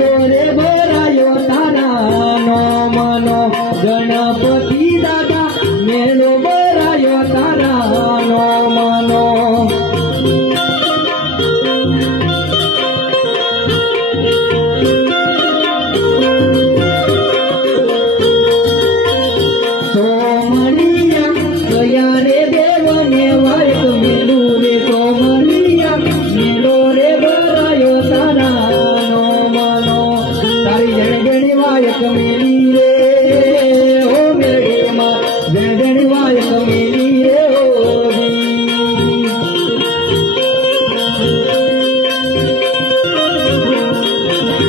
મેલો રે ભરાયો તારા નો મનો ગણપતિ દાદા મેલો ભરાયો તારા નો મનો સોમણિયા ગયા રે દેવને વાયક મેલું રે સોમણિયા મેલો રે ભરાયો તારા નો મનો તારી જણ ગણી વાયક મેલી